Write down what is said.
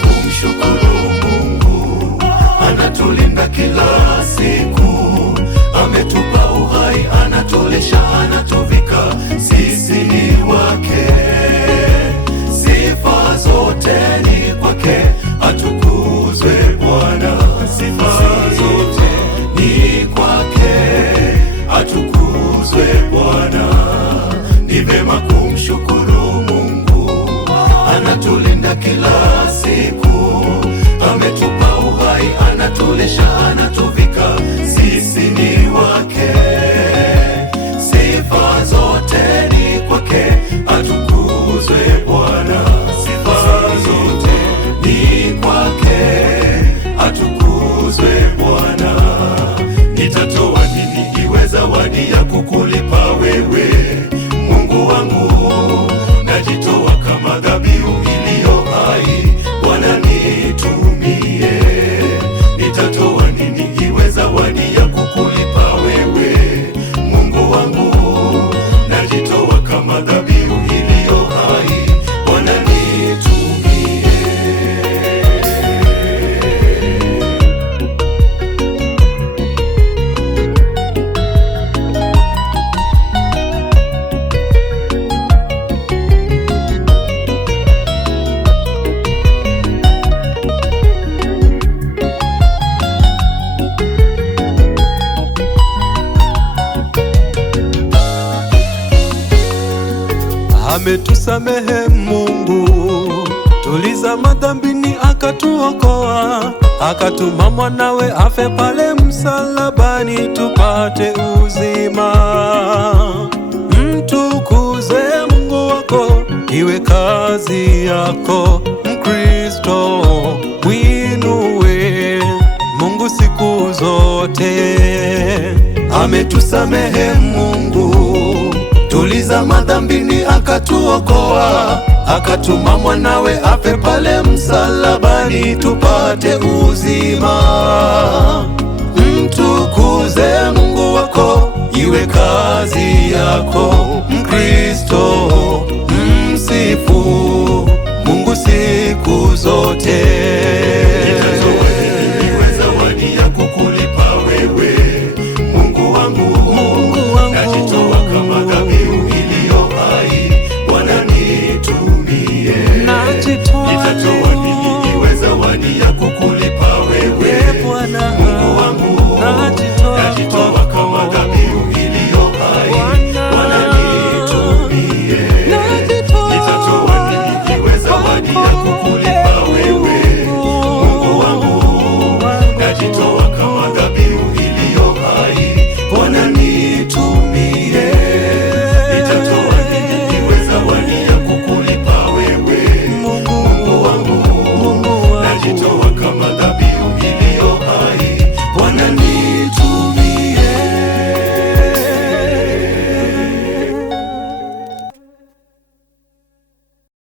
kumshukuru Mungu, anatulinda kila siku, ametupa uhai, anatulisha, anatuvika, sisi ni wake, sifa zote ni kwake, atukuzwe Bwana, sifa zote ni kwake, atukuzwe Bwana. Ni vema kumshukuru Mungu, anatulinda kila siku, ametupa uhai, anatulisha, anatuvika, sisi ni wake, sifa zote ni kwake, atukuzwe Bwana, sifa zote ni kwake, atukuzwe Bwana. Nitatoa nini iwe zawadi ya kukulipa wewe Mungu wangu? Najitoa kama dhabihu iliyo hai, Bwana nitumie. Nitatoa nini iwe zawadi ya kukulipa wewe Mungu wangu? Najitoa kama dhabihu iliyo hai, Bwana nitumie. Ametusamehe Mungu, tulizama dhambini akatuokoa, akatuma mwanawe afe pale msalabani tupate uzima. Mtukuze Mungu wako, iwe kazi yako, Mkristo mwinue Mungu siku zote. Ametusamehe Mungu, tulizama dhambini akatuokoa, akatuma mwanawe afe pale msalabani tupate uzima. Mtukuze Mungu wako, iwe kazi yako, Mkristo msifu Mungu siku zote. Iwe zawadi ya kukulipa wewe Mungu wangu, najitoa kama dhabihu iliyo hai, Bwana nitumie. Nitatoa nini iwe zawadi ya kukulipa wewe Mungu wangu, najitoa kama dhabihu iliyo hai, Bwana nitumie. Nitatoa nini iwe zawadi ya kukulipa